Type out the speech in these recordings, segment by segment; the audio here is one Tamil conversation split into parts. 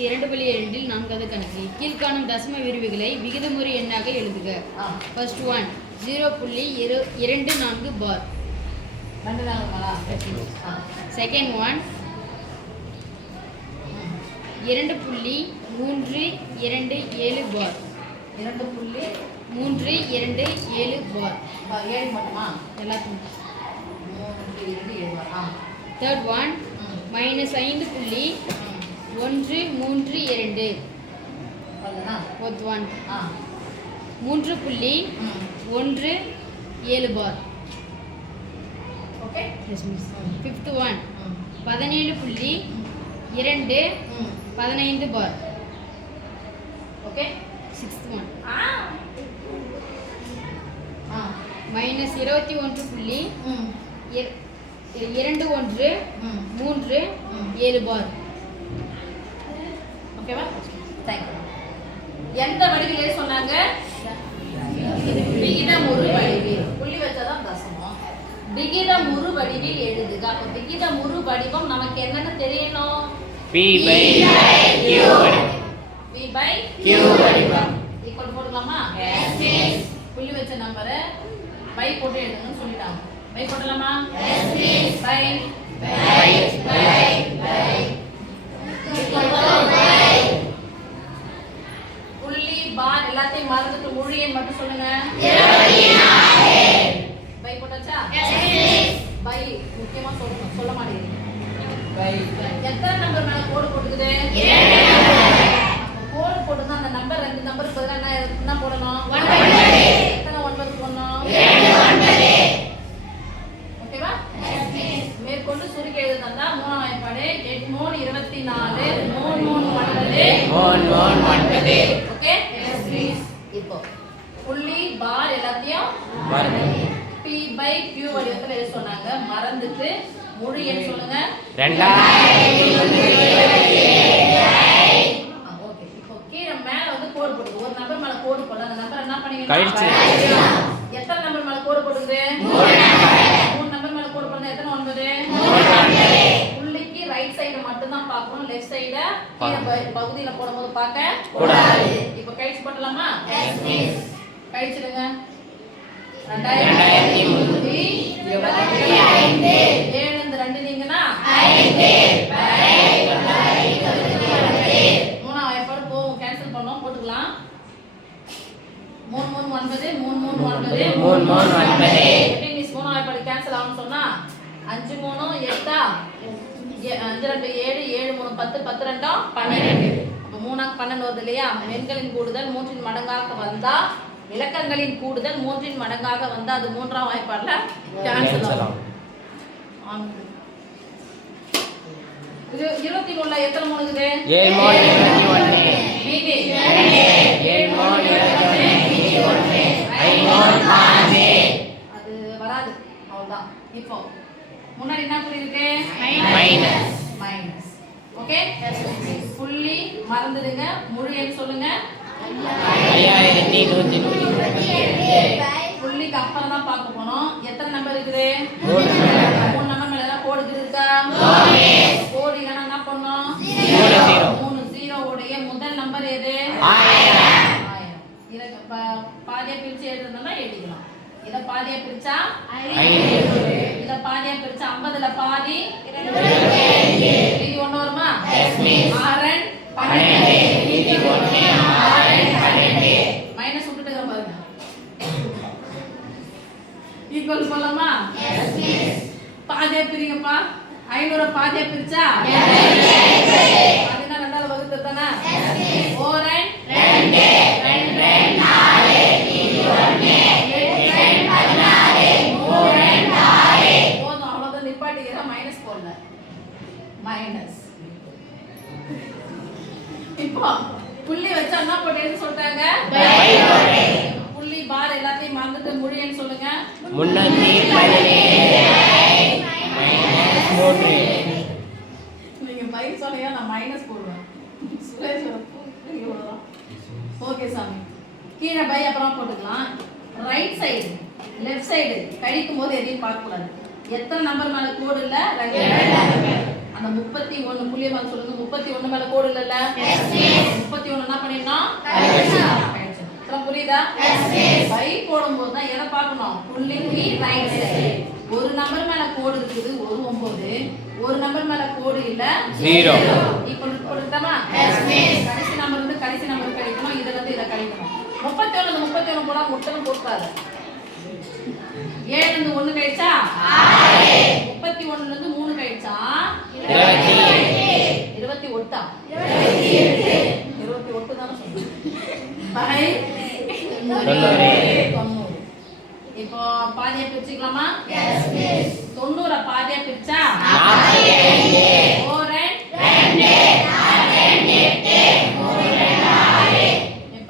2.2 நான்காவது கணக்கு கீழ்காணும் தசம விரிவுகளை விகிதமுறு எண்ணாக எழுதுக. ஃபர்ஸ்ட் ஒன் 0.24 பார். செகண்ட் ஒன் 2.327 பார். 2.327 பார். எல்லாத்துக்கும். Third one -5.132. ஃபோர்த் ஒன் 3.17 பார். ஃபிஃப்த் ஒன் 17.215 பார். சிக்ஸ்த் ஒன் -21.213 பார். ஓகேவா? தேங்க்யூ. எந்த வடிவிலே சொன்னாங்க? விகிதமுறு வடிவில். புள்ளி வச்சாதான் தசமம். விகிதமுறு வடிவில் எழுதுக. அப்ப விகிதமுறு வடிவம் நமக்கு என்னன்னு தெரியணும்? P/Q வடிவம். P/Q வடிவம். ஈக்குவல் போடலாமா? S miss. புள்ளி வச்ச நம்பரை பை போட்டு எழுதுங்கன்னு சொல்லிட்டாங்க. பை போடலாமா? Yes miss. பை புள்ளி பார் எல்லாத்தையும் மறந்துட்டு முழு எண் மட்டும் சொல்லுங்க. 24. பை போட்டாச்சா? Yes miss. பை முக்கியமா சொல்ல மாட்டேங்குது. பை எத்தனை நம்பர் மேல கோடு போட்டுக்குது? 2 நம்பர். கோடு போட்டுனா அந்த நம்பர் 2 நம்பருக்கு பதிலா என்ன போடணும்? 9. எத்தனை 9 போடணும்? 2 9. ஓகேவா? Yes miss. மேற்கொண்டு சுருக்கி எழுதுனா மூணாம் வாய்ப்பாடு 8 3 24 3 3 9. ஓகே? Yes miss. இப்போ புள்ளி பார் எல்லாத்தையும் P/Q வடிவத்துல எழுத சொன்னாங்க. மறந்துட்டு முழு எண் சொல்லுங்க. 2027. ஓகே. இப்போ கீழ மேல வந்து கோடு போடுங்க. ஒரு நம்பர் மேல கோடு போடலாம். அந்த நம்பர் என்ன பண்ணீங்க? எத்தனை நம்பர் மேல கோடு போடுது? 3 நம்பர் மேல கோடு போடுறதா எத்தனை 9? 9. புள்ளிக்கு ரைட் சைடு மட்டும் தான் பார்க்கணும். லெஃப்ட் சைட கீழ பகுதியில போடும்போது பார்க்க கூடாது. இப்போ கழிச்சு போடலாமா? Yes miss. கழிச்சிடுங்க. 2025 7 இந்த 2 நீங்கனா 5 மூணாம் வாய்ப்பாடு போகும். கேன்சல் பண்ணோம். போட்டுக்கலாம். 3 3 9 3 3 9 எப்படி மிஸ் மூணாம் வாய்ப்பாடு கேன்சல் ஆகும்னு சொன்னா 5 3 8 5 2 7 7 3 10 10 2 12. அப்ப 3 12 வருது இல்லையா? எண்களின் கூடுதல் 3 மடங்காக வந்தா இலக்கங்களின் கூடுதல் 3 மடங்காக வந்தா அது மூன்றாம் வாய்ப்பாடுல கேன்சல் ஆகும். 21ல எத்தனை 3 இருக்குது? 7 3 21. மீதி 7 3 21 மீதி 1 5 5. அது வராது. அவ்வளவுதான். இப்போ முன்னாடி என்ன புள்ளி இருக்கு? மைனஸ். ஓகே? புள்ளி மறந்துடுங்க. முழு எண் சொல்லுங்க. 5137. புள்ளிக்கு அப்புறம் தான் பார்க்க போறோம். எத்தனை நம்பர் இருக்குது? 3 நம்பர் மேல எல்லாம் கோடு இருக்கா? கோடு இல்லனா என்ன பண்ணனும்? 3 0 உடைய முதல் நம்பர் எது? 1000. இத பாதியா பிரிச்சு எழுதுறதுனா எழுதிக்கலாம். இத பாதியா பிரிச்சா 500. இத பாதியா பிரிச்சா 50ல பாதி 25. இது ஒண்ணு வருமா? Yes miss. 6 12. இது ஒண்ணு 6 12. மைனஸ் விட்டுடுங்க பாருங்க. ஈக்குவல் சொல்லலாமா? Yes miss. பாதியா பிரிங்கப்பா. 500 பாதியா பிரிச்சா 14 ரெண்டால வகுத்து தானே? Yes miss. 4 2 2 4 இது 1 8 16 3 6 போதும். அவ்வளவுதான். நிப்பாட்டிக்கிற மைனஸ் போடல. மைனஸ். இப்போ புள்ளி வச்சா என்ன போட்டேன்னு சொல்றாங்க? புள்ளி பார் எல்லாத்தையும் மறந்துட்டு முழு எண் சொல்லுங்க. 317 நீங்க பை சொன்னீங்க நான் மைனஸ் போடுவேன். சுரேஷ் இவ்வளவுதான். ஓகே சாமி. கீழே பை அப்புறம் போட்டுக்கலாம். ரைட் சைடு லெஃப்ட் சைடு கழிக்கும் போது எதையும் பார்க்க கூடாது. எத்தனை நம்பர் மேல கோடு இல்ல? 2. அந்த 31 புள்ளிய மேல சொல்லுங்க. 31 மேல கோடு இல்லல்ல? 31 என்ன பண்ணிடணும்? கழிச்சணும். புரியுதா? பை போடும்போது தான் எதை பார்க்கணும்? புள்ளிக்கு ரைட் சைடு. ஒரு நம்பர் மேல கோடு இருக்குது, ஒரு 9. ஒரு நம்பர் மேல கோடு இல்ல, 0. ஈக்குவல் போட்டுட்டோமா? கடைசி நம்பர் வந்து கடைசி நம்பர் கழிக்கணும், இத வந்து இத கழிக்கணும். 31 ல 31 போடா முட்டணும் போட்டாரு. 7 ல 1 கழிச்சா 31 ல இருந்து 3 கழிச்சா 28 தான சொன்னேன். பை 90. இப்போ பாதியா பிரிச்சுக்கலாமா? Yes miss. 90 பாதியா பிரிச்சா 42 4 2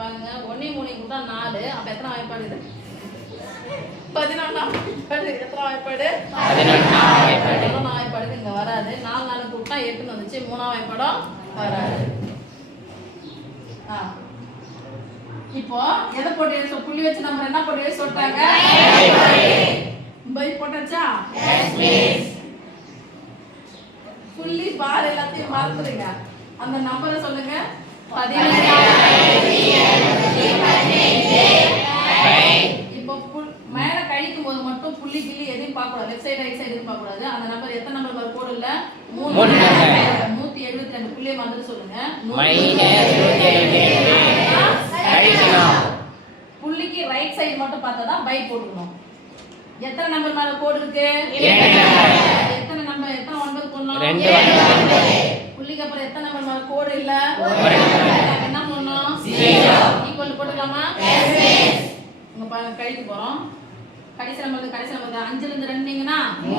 பாருங்க 1 3 கூட 4. அப்ப எத்தனை வாய்ப்பாடு இது? 11 வாய்ப்பாடு. எத்தனை வாய்ப்பாடு? 11 வாய்ப்பாடு. 11 வாய்ப்பாடு இங்க வராது. 4 4 கூட்டா 8 வந்துச்சு. 3 வாய்ப்பாடும் வராது. இப்போ எதை போட்டு புள்ளி வச்சு நம்ம என்ன போட்டு சொல்லிட்டாங்க? பை போட்டாச்சா? Yes miss. புள்ளி பார் எல்லாத்தையும் மறந்துடுங்க. அந்த நம்பரை சொல்லுங்க. 17. இப்போ மேல கழிக்கும் போது மட்டும் புள்ளி கிள்ளி எதையும் பார்க்க கூடாது. லெஃப்ட் சைடு ரைட் சைடு எதுவும் பார்க்க கூடாது. அந்த நம்பர் எத்தனை நம்பர் வர கோடு இல்ல? 172 புள்ளியை வந்து சொல்லுங்க. புள்ளிக்கு ரைட் சைடு மட்டும் பார்த்தா தான் பை போட்டுக்கணும். எத்தனை நம்பர் மேல கோடு இருக்கு? எத்தனை நம்பர் எத்தனை 9 போடணும்? 2. புள்ளிக்கு அப்புறம் எத்தனை நம்பர் மேல கோடு இல்ல? என்ன பண்ணணும்? ஈக்குவல் போட்டுக்கலாமா? Yes miss. இங்க பாருங்க கழிக்க போறோம். கடைசி நம்பர் 5 ல இருந்து 2 நீங்கனா 3.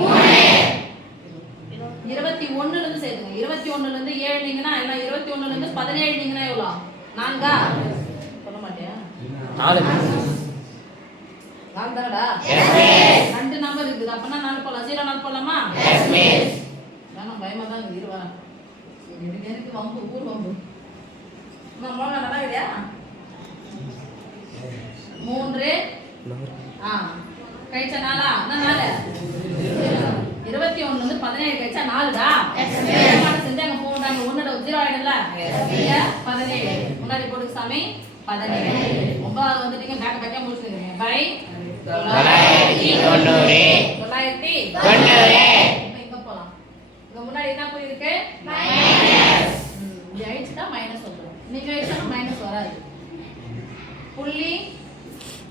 21 ல இருந்து சேர்த்துங்க. 21 ல இருந்து 7 நீங்கனா எல்லாம் 21 ல இருந்து 17 நீங்கனா எவ்வளவு? 4 சொல்ல மாட்டியா? 4. 4 தானடா? Yes miss. 2 நம்பர் இருக்குது. அப்பனா 4 போடலாம். 0 4 போடலாமா? Yes miss. நான் பயமா தான் இருக்கு. இருவா. எனக்கு வம்பு ஊர் வம்பு. நான் மோங்க நல்லா இல்லையா? 3 கழிச்சா 4 என்ன 4? 21 வந்து 17 கழிச்சா 4டா? Yes miss. என்ன செஞ்சாங்க போடாங்க 1 0 ஆயிடும்ல? இங்க 17 முன்னாடி போடுங்க சாமி. 17 9 வந்துட்டீங்க. பேக் பேக்கா முடிச்சிடுங்க. பை 990. இங்க போலாம். இங்க முன்னாடி என்ன போய் இருக்கு? மைனஸ். இங்க அழிச்சிட்டா மைனஸ் வந்துரும். நீங்க அழிச்சா மைனஸ் வராது. புள்ளி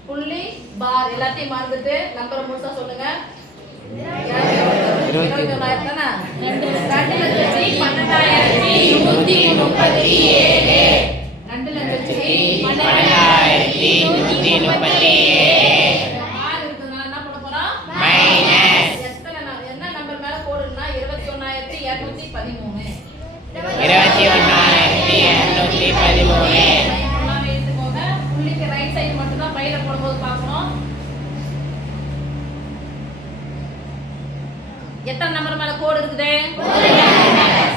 புள்ளி பார் எல்லாத்தையும் மறந்துட்டு நம்பரை முழுசா சொல்லுங்க. 21 தானே? 2,12,137. 2,12,137. பார் இருக்குதுனால என்ன பண்ண போறோம்? மைனஸ். என்ன நம்பர் மேல கோடுனா 21,213. 21,213. புள்ளிக்கு ரைட் சைடு மட்டும் தான் பையில போடும்போது பார்க்கணும். எத்தனை நம்பர் மேல கோடு இருக்குது?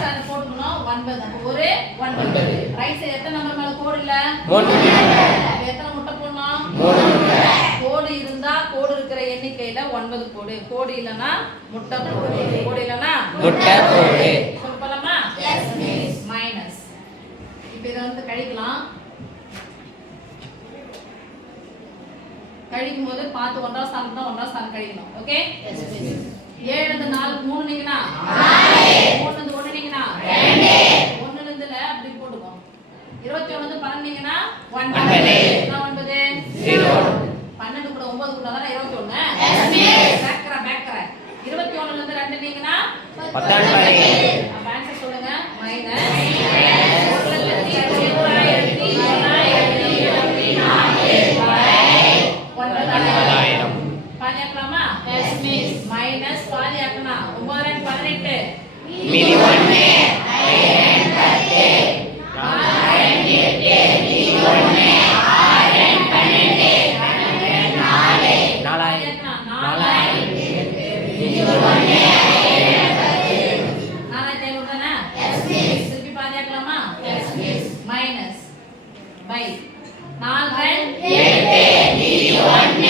அது போட்டுக்கணும். 9. அப்ப ஒரு 9. ரைட் சைடு எத்தனை நம்பர் மேல கோடு இல்ல? 3. எத்தனை முட்டை போடணும்? கோடு இருந்தா கோடு இருக்கிற எண்ணிக்கையில 9 போடு. கோடு இல்லனா முட்டை போடு. கோடு இல்லனா முட்டை போடு. சொல்லலாமா? S miss. மைனஸ். இப்போ இத வந்து கழிக்கலாம். கழிக்கும் போது பார்த்து 1ஆம் ஸ்தானம் தான் 1ஆம் ஸ்தானம் கழிக்கணும். ஓகே? Yes miss. 7 ல 4 3 நீங்கனா 4 3 ல 1 நீங்கனா 2 1 ல இருந்து அப்படி போடுங்க. 21 ல இருந்து 12 நீங்கனா 9 என்ன 9 0 12 கூட 9 கூட தான 21. Yes miss. பேக்கற 21 ல இருந்து 2 நீங்கனா 19. அப்ப ஆன்சர் சொல்லுங்க. மைனஸ் 1,24,9,000. பாதியாக்கலாமா? Yes miss. மைனஸ் பாதியாக்கனா 9 18 மீதி 1. 4,500 தானே? Yes miss. திருப்பி பாதியாக்கலாமா? Yes miss. மைனஸ் பை 4 8 மீதி 1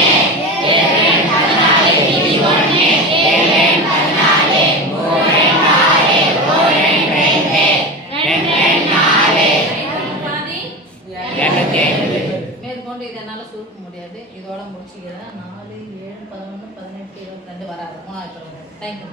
14 மீதி 1 7 14 3 4 மேற்கொண்டு இதை என்னால் சுருக்க முடியாது. இதோட முடிச்சுக்கிறேன். 4, 7, 11, 18, 22 வராது. 3வது தேங்க்யூ.